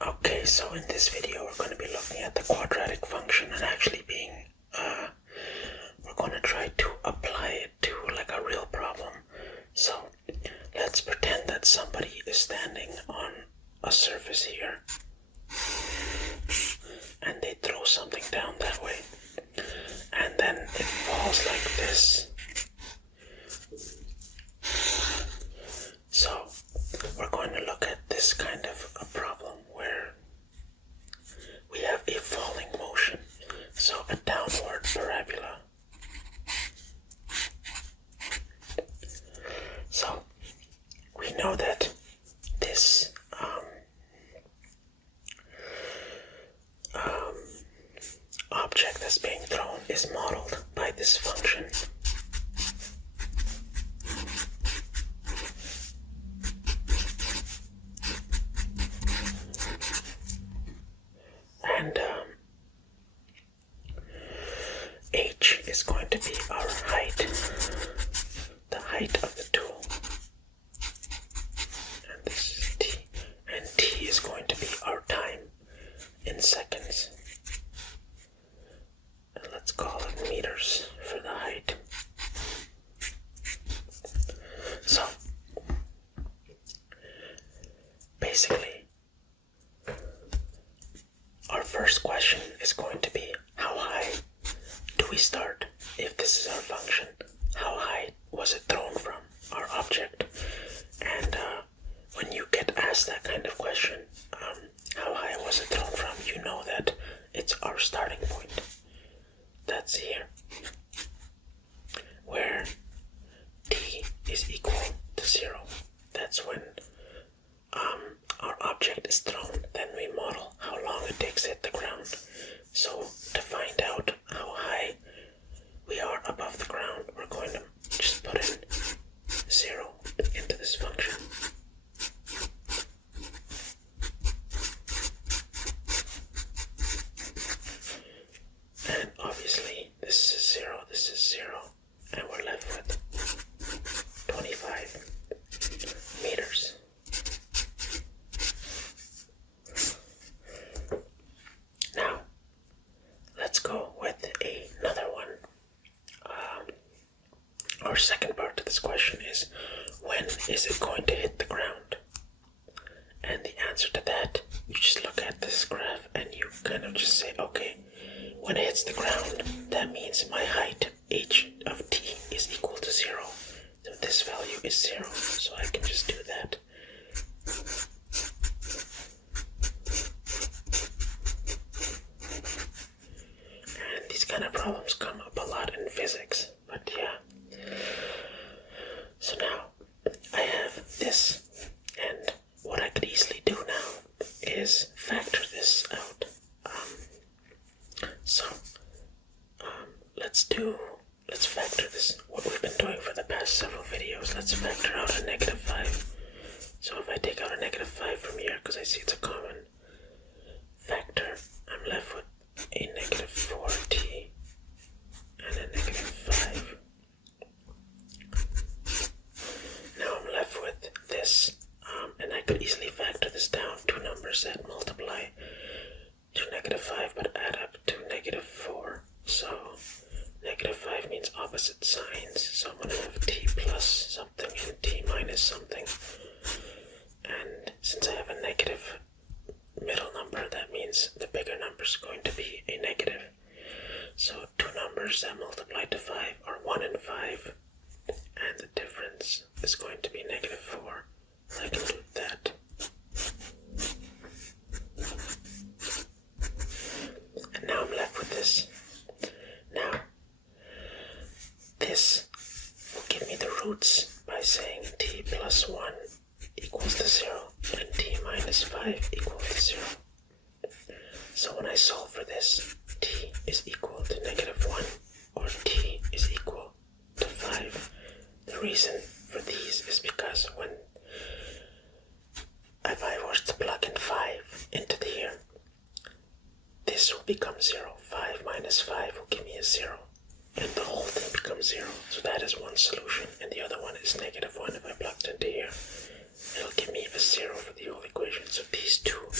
Okay, so in this video we're going to be looking at the quadratic function and actually we're going to try to apply it to like a real problem. So let's pretend that somebody is standing on a surface here and they throw something down that way and then it falls like this. So we're going to look at this kind of a problem where we have a falling motion, so a downward parabola. So we know that this object that's being thrown is modeled by this function. And h is going to be our height, the height of the tool. And this is t. And t is going to be our time in seconds. And let's call it meters for the height. So, basically, our first question is going to be, how high do we start? If this is our function, how high was it thrown from, our object? And when you get asked that kind of question, how high was it thrown from, you know that it's our starting point. That's here, where t is equal to 0. That's when our object is thrown. Then we model how long it takes to hit the ground. So to find out how high we are above the ground, we're going to just put in 0 into this function. And obviously this is 0, this is 0, and we're left with 25 meters. Now, let's go with another one. Our second part to this question is, when is it going to hit the ground? And the answer to that, you just look at this graph and you kind of just say, okay, when it hits the ground, that means my height, h of t, is equal to 0. So this value is 0, so I can just do that. And these kind of problems come up a lot in physics, but yeah. So now, I have this, and what I could easily do now is factor this out. Let's factor this, what we've been doing for the past several videos. Let's factor out a -5. So if I take out a -5 from here, because I see it's a common factor, I'm left with a -4t and a -5. Now I'm left with this, and I could easily factor this down. Two numbers that multiply to -5 but add up to -4. So -5 means opposite signs, so I'm going to have t plus something and t minus something. And since I have a negative middle number, that means the bigger number is going to be a negative. So two numbers that multiply to 5 are 1 and 5, and the difference is going to be -4. So I can do that. And now I'm left with this. Now, this will give me the roots by saying t plus 1 equals to 0 and t minus 5 equals to 0. So when I solve for this, t is equal to -1 or t is equal to 5. The reason for these is because if I was to plug in 5 into here, this will become 0. 5 minus 5 will give me a 0. And the whole thing becomes 0. So that is one solution. And the other one is -1. If I plugged into here, it'll give me a 0 for the whole equation. So these two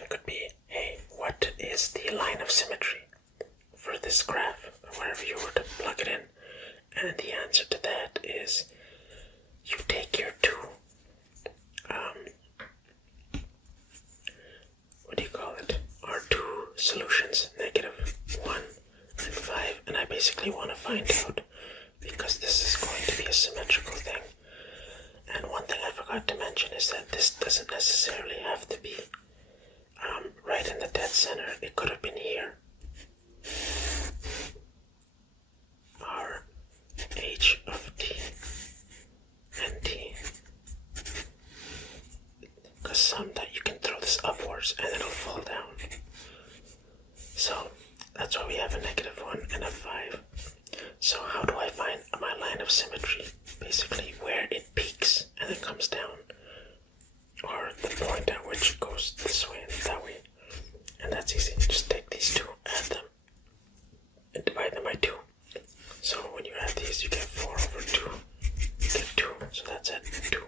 question could be, hey, what is the line of symmetry for this graph, wherever you were to plug it in? And the answer to that is you take your two, what do you call it? Our two solutions, -1 and 5, and I basically want to find out, because this is going to be a symmetrical thing. And one thing I forgot to mention is that this doesn't necessarily have to be right in the dead center. It could have been here. Our h of t and t. Because some that you can throw this upwards and it'll fall down. So that's why we have a -1 and a 5. So how do I find my line of symmetry? Basically where it peaks and then comes down, or the point at which it goes this way and that way. And that's easy. Just take these two, add them, and divide them by 2. So when you add these, you get 4 over 2. You get 2, so that's at 2.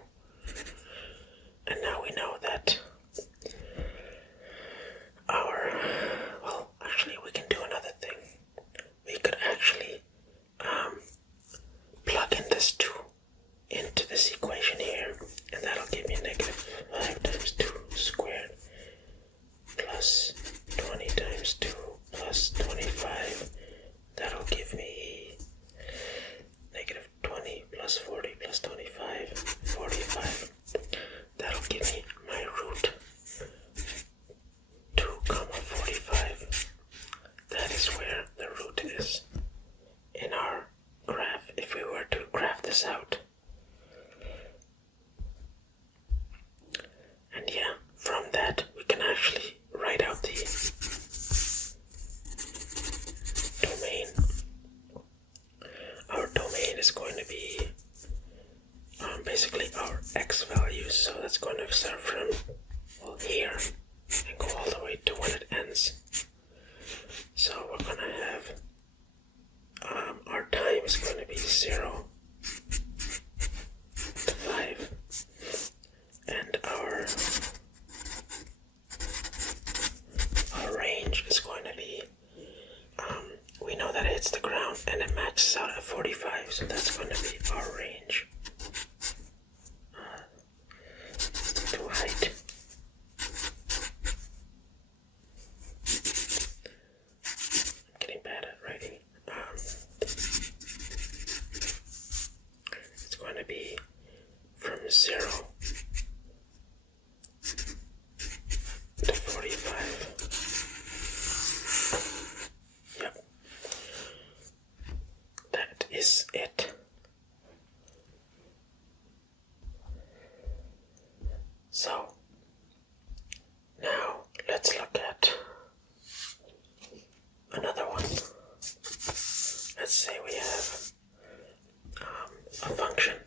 And now we know that actually we can do another thing. We could actually plug in this 2 into this equation here, and that'll give me -5 times 2 squared plus 20 times 2 plus 25. That'll give me -20 plus 40 plus 25, 45. That'll give me my root 2, 45. That is where the root is in our graph, if we were to graph this out. And yeah, from that we can actually write out the domain. Our domain is going to be basically our x values, so that's going to start from here and go all the way to when it ends. So we're going to have our time is going to be 0 to 5, and our range is going to be, we know that it hits the ground and it maxes out at 45, so that's going to be our range to height. I'm getting bad at writing. It's going to be from 0 to 45. Yep. That is it. So, now let's look at another one. Let's say we have a function.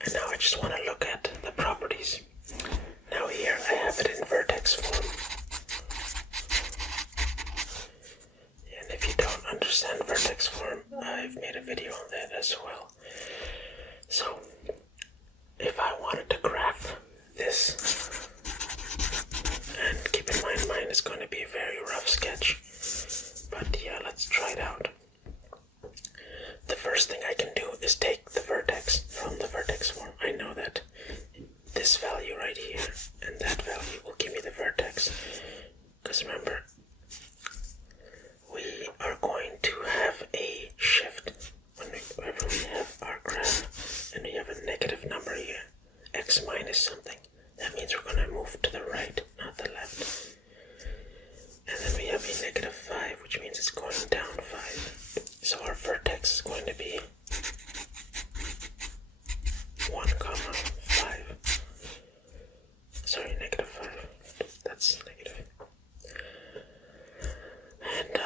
And now I just want to look at the properties. Now here I have it in vertex form. And if you don't understand vertex form, I've made a video on that as well. So, if I wanted to graph this, and keep in mind mine is going to be a very rough sketch, but yeah, let's try it out. The first thing I can do is take the vertex from the vertex form. I know that this value right here and that value will give me the vertex, because remember, we are going to have a shift whenever we have our graph and we have a negative number here, x minus something. That means we're going to move to the right, not the left. And then we have a -5, which means it's going down 5. So our vertex is going to be 1, 5. Sorry, -5. That's negative. And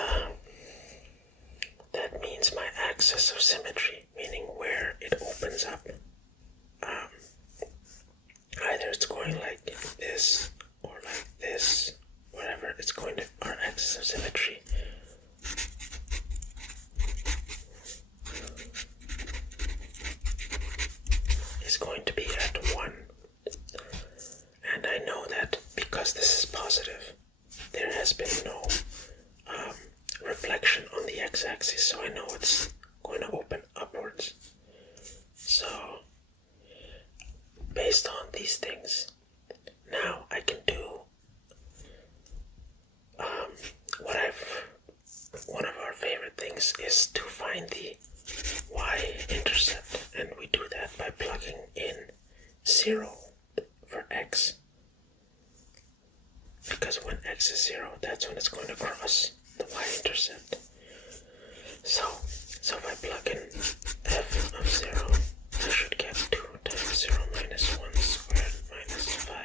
that means my axis of symmetry, meaning where it opens up. Either it's going like this or like this, whatever, it's going to, our axis of symmetry is going to be at 1. And I know that because this is positive, there has been no reflection on the x-axis, so I know it's going to open upwards. So, based on these things, now I can do one of our favorite things is to find the y-intercept, and we do that by plugging in 0 for x. Because when x is 0, that's when it's going to cross the y-intercept. So if I plug in f of 0, I should get 2 times 0 minus 1 squared minus 5.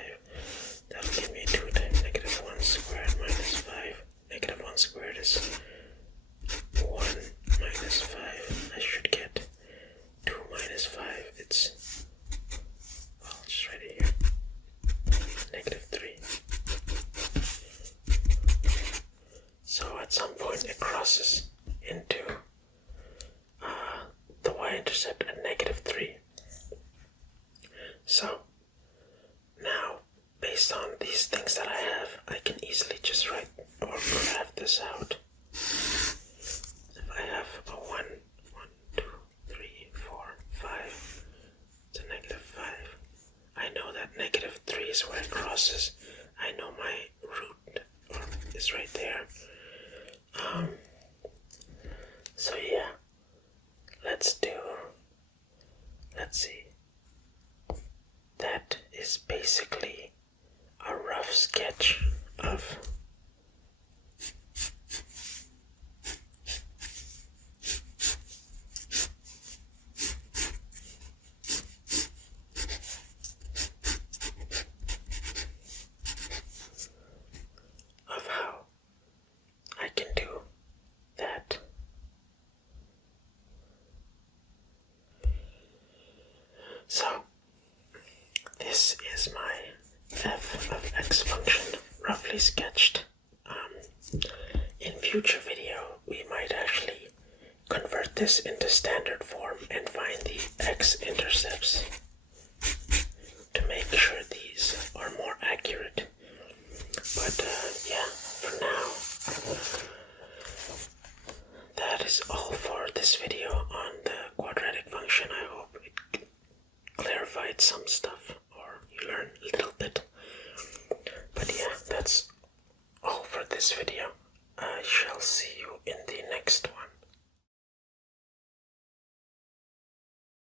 That'll give me 2 times negative 1 squared minus 5. Negative 1 squared is 1 minus 5. I should get 2 minus 5. It's, well, I'll just write it here. Negative 3. So at some point it crosses into the y-intercept at negative 3. So now, based on these things that I have, I can easily just write or graph this out. If I have a 1, 2, 3, 4, 5, it's a negative 5. I know that negative 3 is where it crosses. I know my root is right there. So yeah, let's see. That is basically a rough sketch of how I can do that. So this is my f of x function roughly sketched. In future video, we might actually convert this into standard form and find the x-intercepts